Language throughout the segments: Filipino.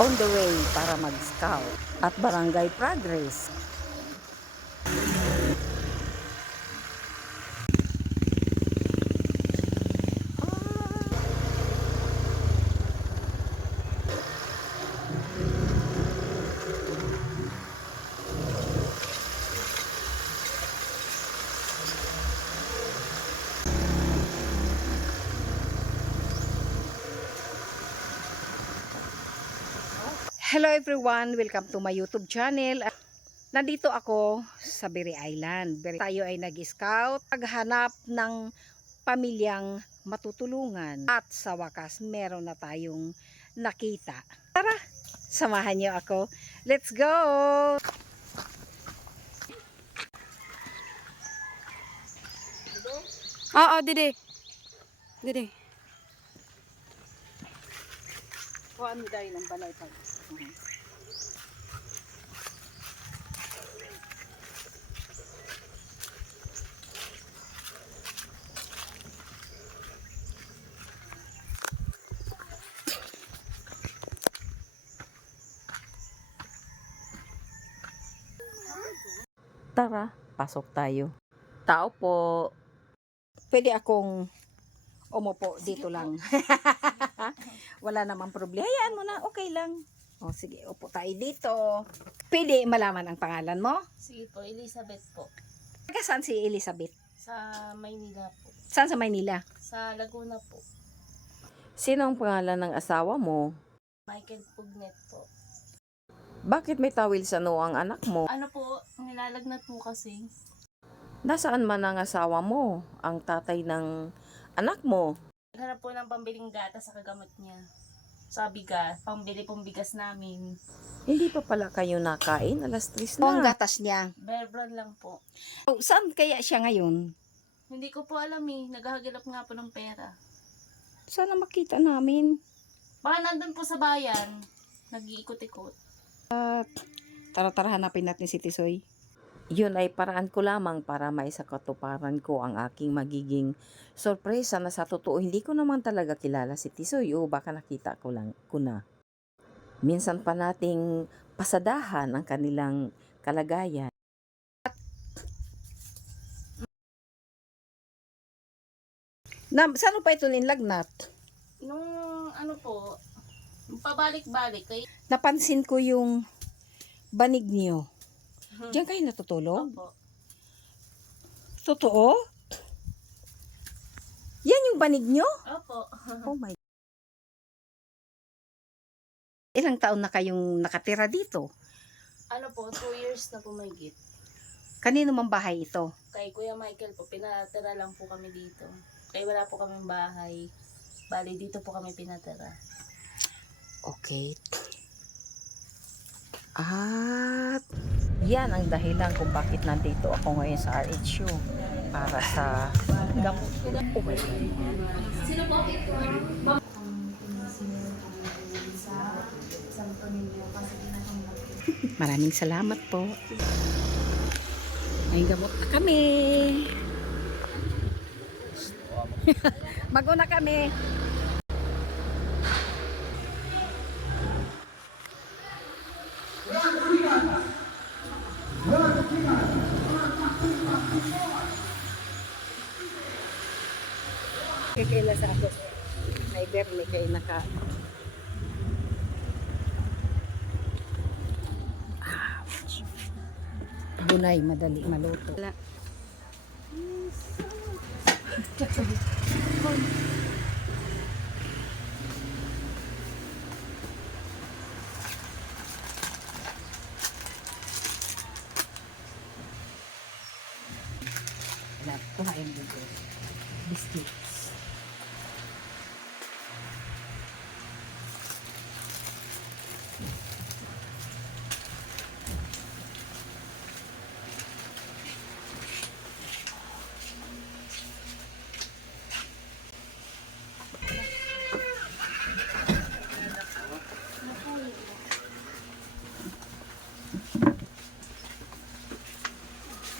On the way para mag-scout at Barangay Progress. Hello everyone, welcome to my YouTube channel. Nandito ako sa Biri Island. Tayo ay nag-scout, naghanap ng pamilyang matutulungan. At sa wakas, meron na tayong nakita. Tara, samahan niyo ako. Let's go! Oo, dede. Dede. Kuhaan mo dahil ng balay pag. Tara, pasok tayo. Tao po. Pwede akong umupo dito lang. Wala namang problema. Hayaan mo na, okay lang. O sige, upo tayo dito. Pwede malaman ang pangalan mo? Sige po, Elizabeth po. Taga saan si Elizabeth? Sa Maynila po. Saan sa Maynila? Sa Laguna po. Sino ang pangalan ng asawa mo? Michael Pugnet po. Bakit may tawil sa noo ang anak mo? Ano po, nilalagnat po kasi. Nasaan man ang asawa mo? Ang tatay ng anak mo? Naghanap po ng pambiling gatas sa kagamot niya. Sa bigas, pambili pong bigas namin. Hindi pa pala kayo nakain? Alas 3 na. Ang gatas niya. Bear brand lang po. Oh, saan kaya siya ngayon? Hindi ko po alam eh, naghahagilap nga po ng pera. Sana makita namin. Baka nandun po sa bayan, nag-iikot-ikot. Tara-tara hanapin natin si Tisoy. Yun ay paraan ko lamang para maisakatuparan ko ang aking magiging sorpresa na sa totoo hindi ko naman talaga kilala si Tisoy o baka nakita ko na. Minsan pa nating pasadahan ang kanilang kalagayan. Saan pa ito nilagnat? Nung ano po, pabalik-balik kay Napansin ko yung banig niyo. Diyan kayo natutulog? Opo. Totoo? Yan yung banig nyo? Opo. Oh my. Ilang taon na kayong nakatira dito? Ano po, 2 years na po mahigit. Kanino mang bahay ito? Kay Kuya Michael po, pinatira lang po kami dito. Kaya wala po kaming bahay. Bali, dito po kami pinatira. Okay. At yan ang dahilan kung bakit nandito ako ngayon sa RHU para sa gamot. Oh my God. Sino po? Maraming salamat po. May gamot na kami. Mag-una kami. Kakaila sa ako. May berli kayo naka. Bunay, madali maluto. Kumain dito. Biscuits.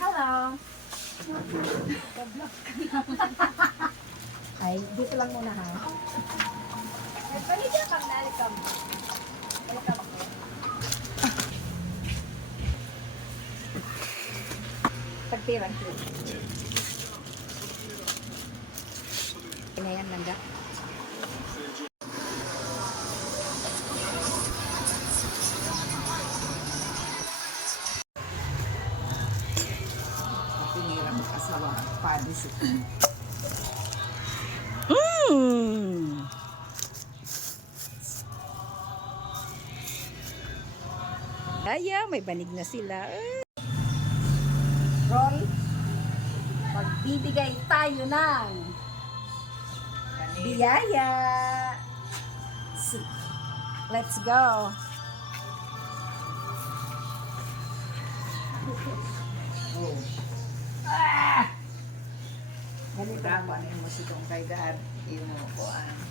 Hello. Pirang po. Pinayan lang ga. Pinira mo kasawa. Padis ito. Aya, may banig na sila. Roll. Magbibigay tayo ng biyaya. Let's go. Oh. Ah! Ganito naman yung musikong kay Dad. Yung kuhaan.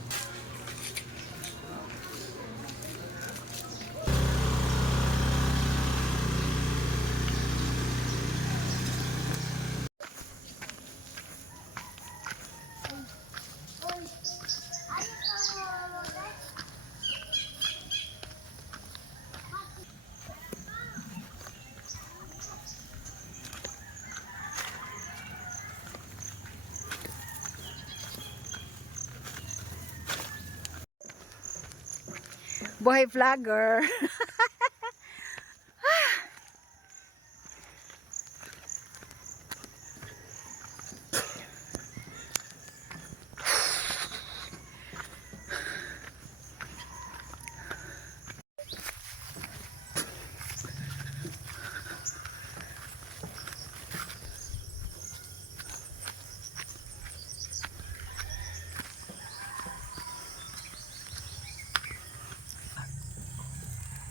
Buhay vlogger.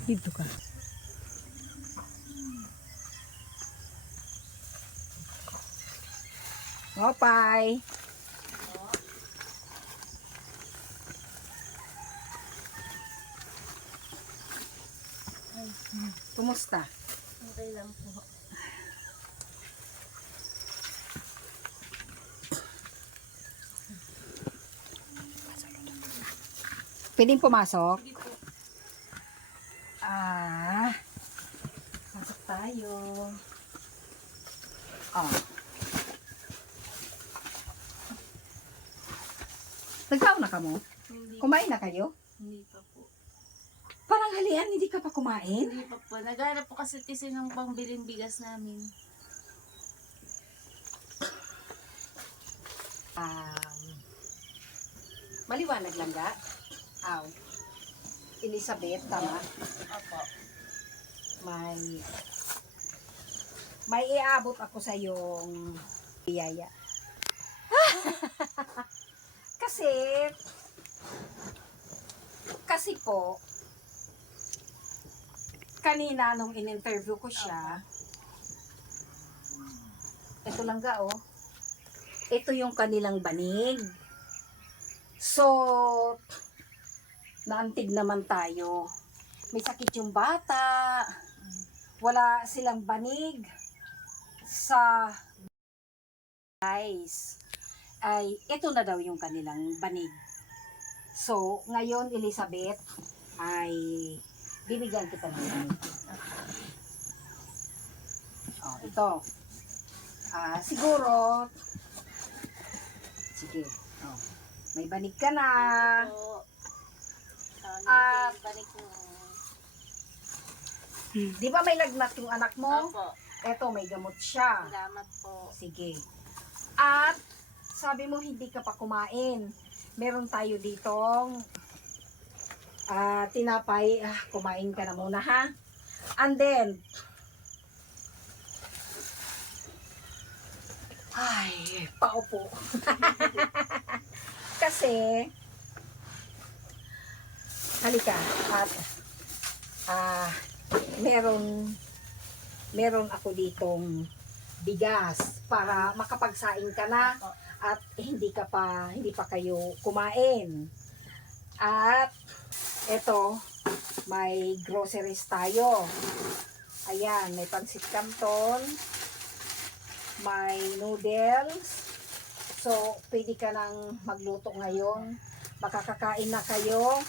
Dito ka. Opay. Kumusta? Okay lang po. Pwedeng pumasok? Sige po. Pasok tayo. Oh. Nagkaon na ka mo? Hindi, Kumain na kayo? hindi pa po. Parang halian, hindi ka pa kumain? Hindi pa po. Naghanap po kasi tisi ng pangbiling bigas namin. Maliwanag lang ga? Aw. Elizabeth, tama? Opo. May iabot ako sa yung biyaya. Kasi po, kanina nung in-interview ko siya, ito lang ga oh, ito yung kanilang banig. So, naantig naman tayo. May sakit yung bata, wala silang banig sa guys. Ay, ito na daw yung kanilang banig. So, ngayon, Elizabeth, ay bibigyan kita ng banig. Oh, ito. Siguro, sige, oh, may banig ka na. Po. Ah. Balik mo. Di ba may lagnat yung anak mo? Opo. Eto, may gamot siya. Salamat po. Sige. At, sabi mo hindi ka pa kumain. Meron tayo ditong tinapay. Kumain ka na muna ha. And then, ay, paupo. Kasi, halika. At, meron ako ditong bigas para makapagsaing ka na Opo. at hindi pa kayo kumain. At eto, may groceries tayo. Ayan, may pansit canton, may noodles. So, pwede ka nang magluto ngayon. Makakakain na kayo.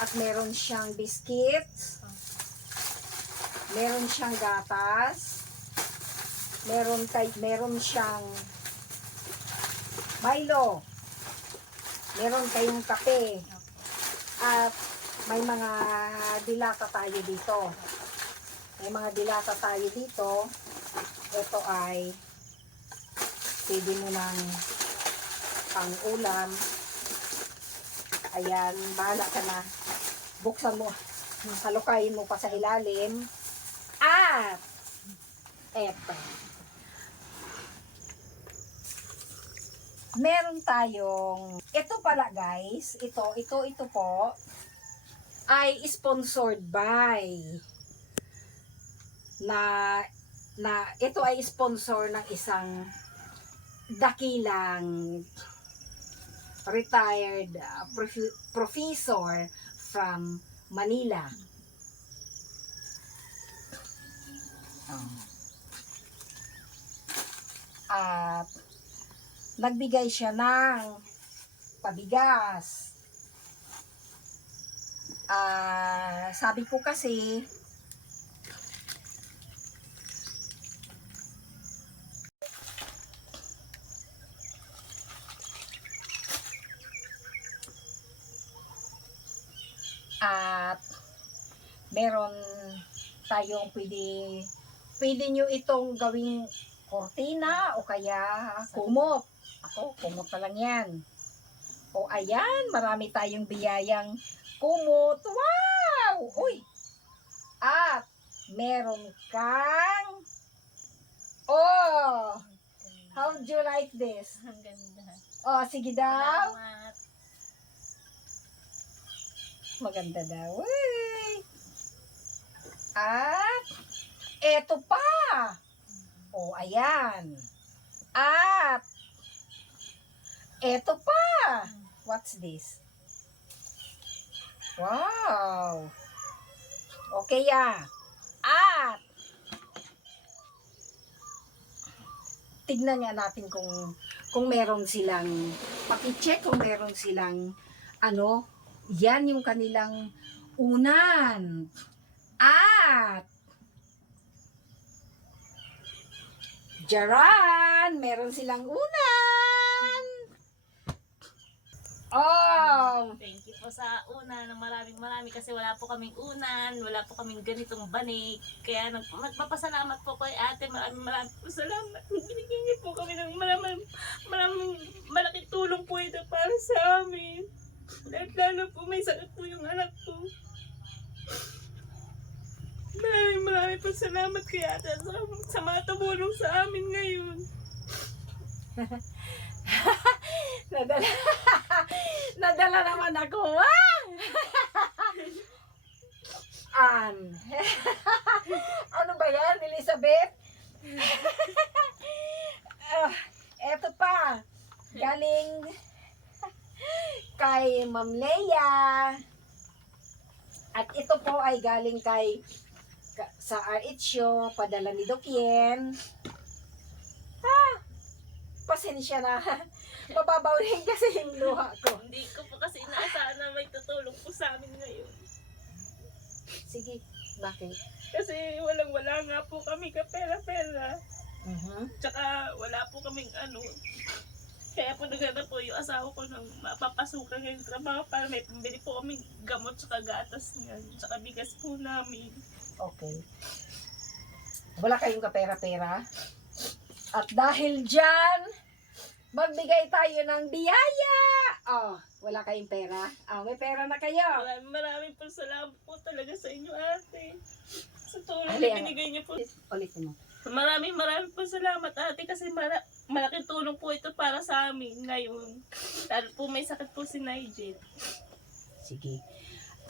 At meron siyang biscuits. Meron siyang gatas. meron siyang Milo. Meron kayong kape. At may mga dilata tayo dito. Ito ay pwede mo ng pang-ulam. Ayan, bahala ka na. Buksan mo. Halukayin mo pa sa ilalim. At eto. Meron tayong, ito pala guys, ito po, ay sponsored by, ito ay sponsor ng isang dakilang retired professor from Manila. At nagbigay siya ng pabigas. Sabi ko kasi, at meron tayong pwede nyo itong gawing kortina o kaya kumot. Ako, kumot na lang yan. O ayan, marami tayong biyayang kumot. Wow! Uy! At meron kang, oh! How do you like this? Ang ganda. Oh, sige daw. Salamat. Maganda daw. Uy! At eto pa. O, ayan. At eto pa. What's this? Wow. Okay At tignan nga natin kung meron silang, paki-check kung meron silang yan yung kanilang unan. At Jaran, meron silang unan. Oh, Thank you po sa unan ng maraming kasi wala po kaming unan, wala po kaming ganitong banig. Kaya nagpapasalamat po kay ate, maraming po salamat. Binigyan niyo po kami ng maraming malaking tulong po ito para sa amin. Lalo po may sakit po yung anak ko. Maraming po salamat kay ate sa mga tumulong sa amin ngayon. nadala naman ako. Ano ba yan, Elizabeth? Eto pa. Galing kay Ma'am Leia. At ito po ay galing sa RH, padala ni Dokien. Pasensya na. Mababaw rin kasi yung luha ko. Hindi ko po kasi inaasahan na may tutulong po sa amin ngayon. Sige, bakit? Kasi walang-wala nga po kami kapera-pera. Tsaka wala po kaming Kaya po naghanap po yung asawa ko ng mapapasukan ngayong trabaho para may pambili po kaming gamot tsaka gatas niyan. Tsaka bigas po namin. Okay. Wala kayong kapera-pera? At dahil dyan, magbigay tayo ng biyaya. Oh, wala kayong pera? Oh, may pera na kayo. Maraming po salamat po talaga sa inyo, ate. Sa tulong Ali, na binigay niyo po. Ulit mo. Maraming po salamat, ate, kasi malaking tulong po ito para sa amin ngayon. Lalo po may sakit po si Nigel. Sige.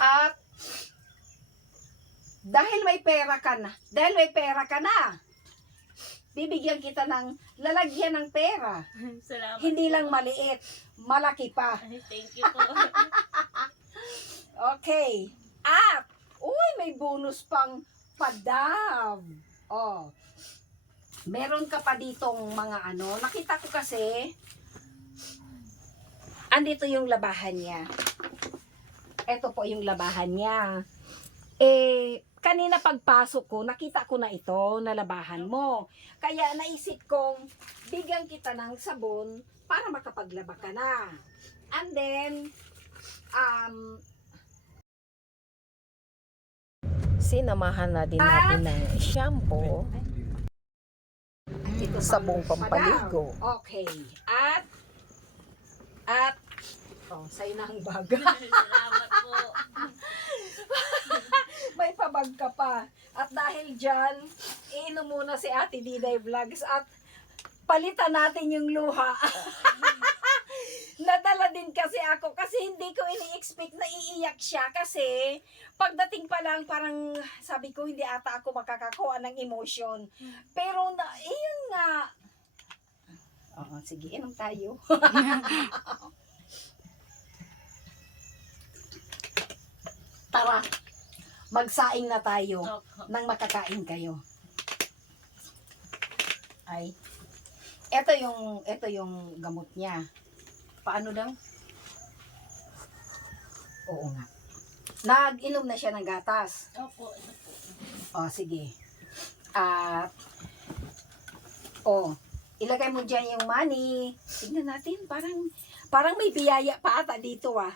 At dahil may pera ka na, bibigyan kita ng lalagyan ng pera. Salamat Hindi po. lang maliit, malaki pa. Thank you po. Okay. At, may bonus pang padam. Oh. Meron ka pa ditong mga nakita ko kasi, andito yung labahan niya. Ito po yung labahan niya. kanina pagpasok ko, nakita ko na ito, nalabahan mo. Kaya naisip kong bigyan kita ng sabon para makapaglaba ka na. And then, Sinamahan na din natin ng shampoo, ito sabong pang pampaligo. madam. Okay. Oh, sa'yo na ang bag. Salamat po. May pabag ka pa. At dahil dyan, iinom muna si Ate Diday Vlogs at palitan natin yung luha. Nadala din kasi ako kasi hindi ko ini-expect na iiyak siya kasi pagdating pa lang parang sabi ko hindi ata ako makakakuha ng emotion. Pero iyon nga. Oo, sige, inom tayo. Tara, magsaing na tayo Opo. nang makakain kayo. Ay, ito yung gamot niya. Paano daw? Oo nga. Nag-inom na siya ng gatas. Opo, ito po. O, sige. At, ilagay mo dyan yung money. Tignan natin, parang may biyaya pa ata dito ah.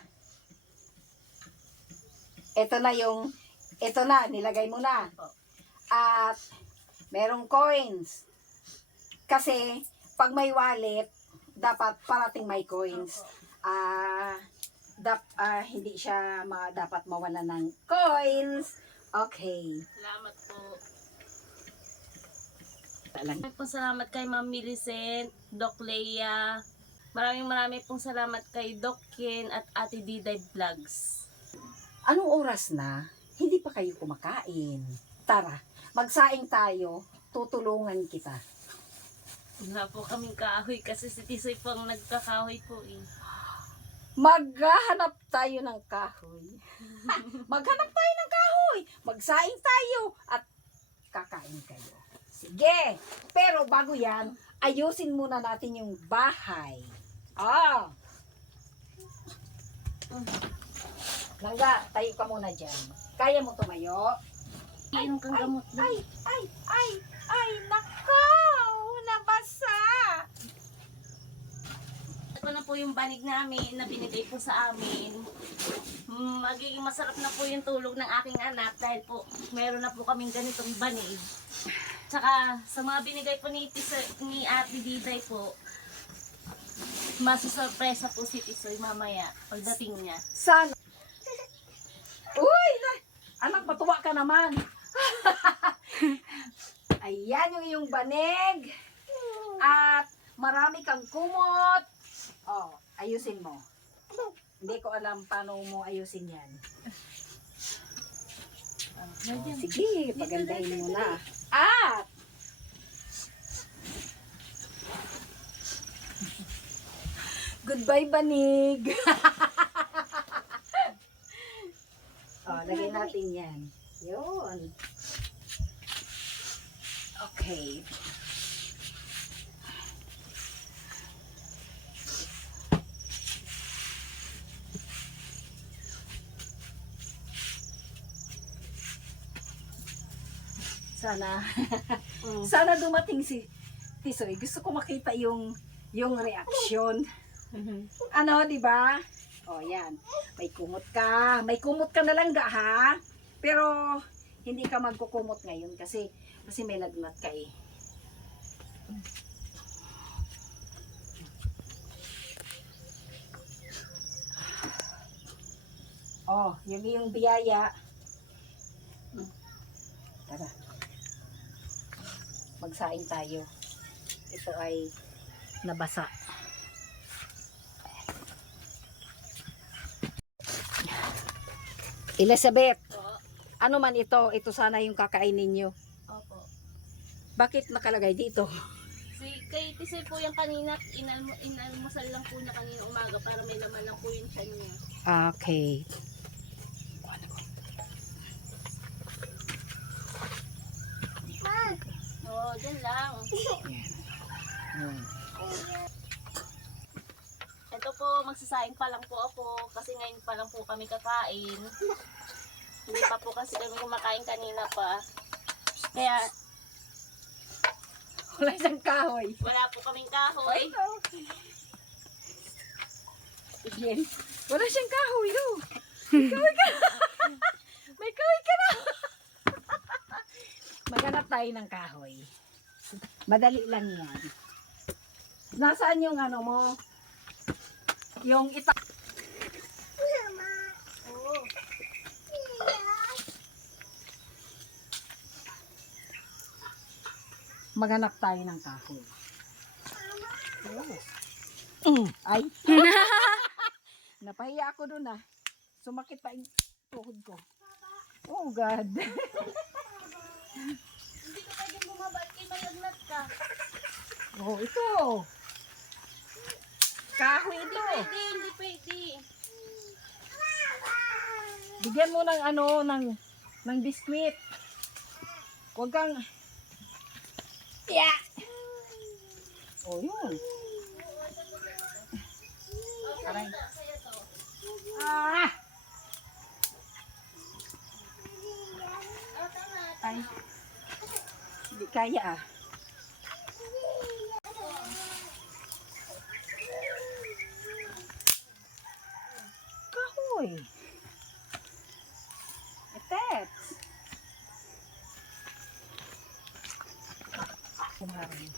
Ito na, nilagay mo na. At, merong coins. Kasi, pag may wallet, dapat parating may coins. Hindi siya dapat mawala ng coins. Okay. Salamat po. Talang. Maraming pong salamat kay Ma'am Millicent, Doc Leia. Maraming pong salamat kay Doc Ken at Ate Diday Vlogs. Anong oras na? Hindi pa kayo kumakain. Tara, magsaing tayo. Tutulungan kita. Wala po kaming kahoy kasi si Tisoy po ang nagkakahoy po eh. Maghahanap tayo ng kahoy. Maghanap tayo ng kahoy. Magsaing tayo at kakain kayo. Sige. Pero bago yan, ayusin muna natin yung bahay. Langga, tayo ka muna dyan. Kaya mo tumayo? Iinom kang gamot na. Ay, nakaw! Nabasa! Ito na po yung banig namin na binigay po sa amin. Magiging masarap na po yung tulog ng aking anak dahil po meron na po kaming ganitong banig. Tsaka sa mga binigay po ni Ate Diday po, masusurpresa po si Tisoy mamaya pagdating niya. Sana. Uy! Anak, matuwa ka naman. Ayan yung iyong banig. At marami kang kumot. Ayusin mo. Hindi ko alam paano mo ayusin yan. Sige, pagandahin mo na. At goodbye, banig. Lagay natin yan. Yun. Okay. Sana dumating si Tisoy. Gusto ko makita yung reaksyon. Ano, di ba? Yan. May kumot ka. May kumot ka na lang ha. Pero hindi ka magkukumot ngayon kasi may lagnat ka eh. Yung biyaya. Tara. Magsaing tayo. Ito ay nabasa. Elizabeth, ano man ito sana yung kakainin nyo. Opo. Bakit nakalagay dito? Kay Tisoy po yung kanina, inalmusal lang po niya kanina umaga para may laman lang po yung tiyan niya. Okay. Dyan lang. Ito po, magsasaing pa lang po ako kasi ngayon pa lang po kami kakain. Hindi pa po kasi kami kumakain kanina pa. Kaya Wala siyang kahoy. wala po kaming kahoy. Again. Wala siyang kahoy, no? May kahoy ka na. May kahoy ka na. Maghanap tayo ng kahoy. Madali lang yan. Nasaan yung ano mo? Yung Oo. Maghanap tayo ng kahoy. Ay. Napahiya ako dun ah. Sumakit pa yung tuhod ko. Oh God. Hindi ka pwedeng bumaba at kay malagnat ka. Oh, ito. Kahoy Hindi ito. pwede, hindi pwede. Bigyan mo ng ano, ng biskwit. Huwag kang... Yeah. Oh, yun. Aray. Ah! Ay. Hindi kaya ah. Kahoy. Etet. Kumarin.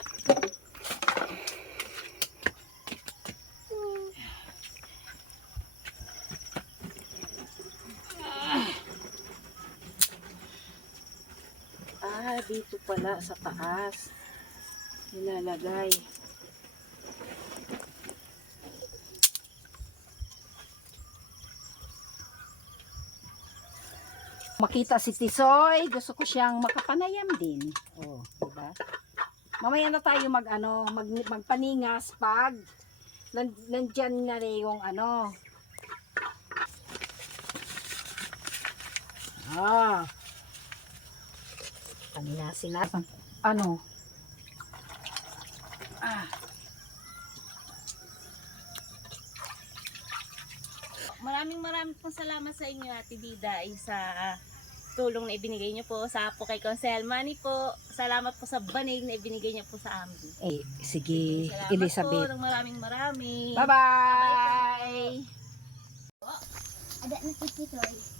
Ah, dito pala sa taas. Nilalagay. Makita si Tisoy, gusto ko siyang makapanayam din. Oh, diba? Mamaya na tayo magpaningas pag nandyan na rin yung ano. Ah. Paninasin natin. Ano? Ah. Maraming pong salamat sa inyo, Ate Diday, sa tulong na ibinigay niyo po sa po kay Consel Manny po. Salamat po sa banig na ibinigay niyo po sa amin. Eh, sige, Salamat Elizabeth. po ng maraming. Bye-bye! Ada na si Titoy.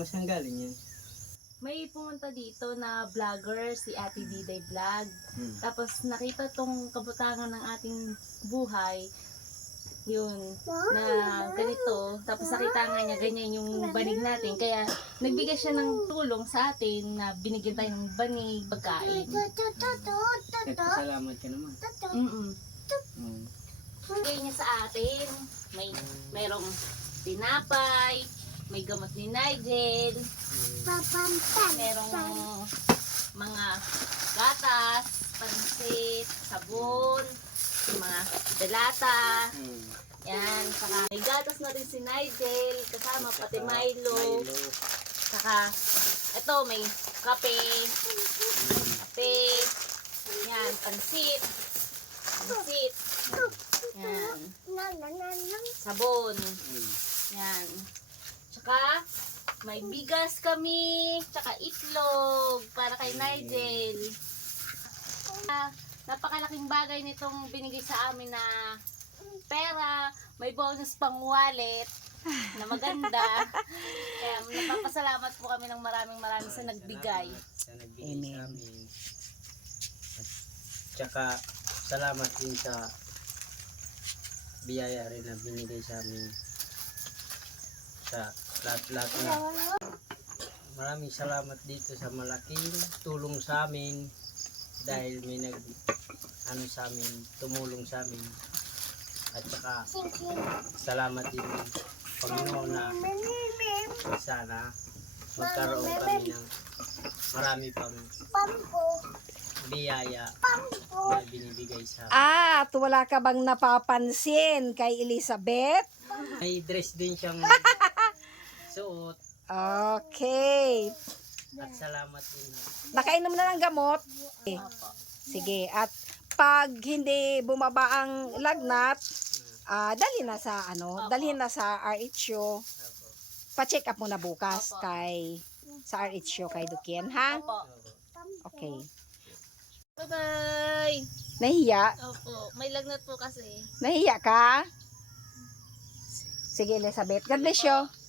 Masang galing yan. May pumunta dito na vlogger, si Ate Diday Vlog. Hmm. Tapos nakita tong kabutangan ng ating buhay. Yun, na ganito. Tapos nakita nga niya ganyan yung banig natin. Kaya nagbigay siya ng tulong sa atin na binigyan tayo ng banig, pagkain. Salamat ka naman. Hmm. Bigay niya sa atin. Mayroong tinapay, may gamot ni Nigel, merong mga gatas, pansit, sabon, mga delata. Hmm. Yan, saka may gatas na rin si Nigel, kasama pati Milo. Saka, ito may kape, yan, pansit, yan, sabon, yan. Tsaka, may bigas kami, tsaka itlog para kay Nigel. Napakalaking bagay nitong binigay sa amin na pera. May bonus pang wallet na maganda. Kaya napapasalamat po kami ng maraming sa nagbigay. Sa nagbigay Amen. sa amin. At tsaka salamat din sa biyaya rin na binigay sa amin. Sa lahat na. Maraming salamat dito sa malaking tulong sa amin dahil may sa amin, tumulong sa amin. At saka salamat din Panginoon na sana magkaroon kami ng marami pang biyaya na binibigay sa amin. At wala ka bang napapansin kay Elizabeth? May dress din siyang suot Okay. at salamat din. Nakainom na ng gamot? Sige. At pag hindi bumaba ang lagnat, dalhin na sa dalhin na sa RHO. Opo. Pa-check up muna bukas sa RHO kay Dukian, ha? Opo. Okay. Bye-bye. Nahiya? Opo. May lagnat po kasi. Nahiya ka? Sige, Elizabeth. God bless you.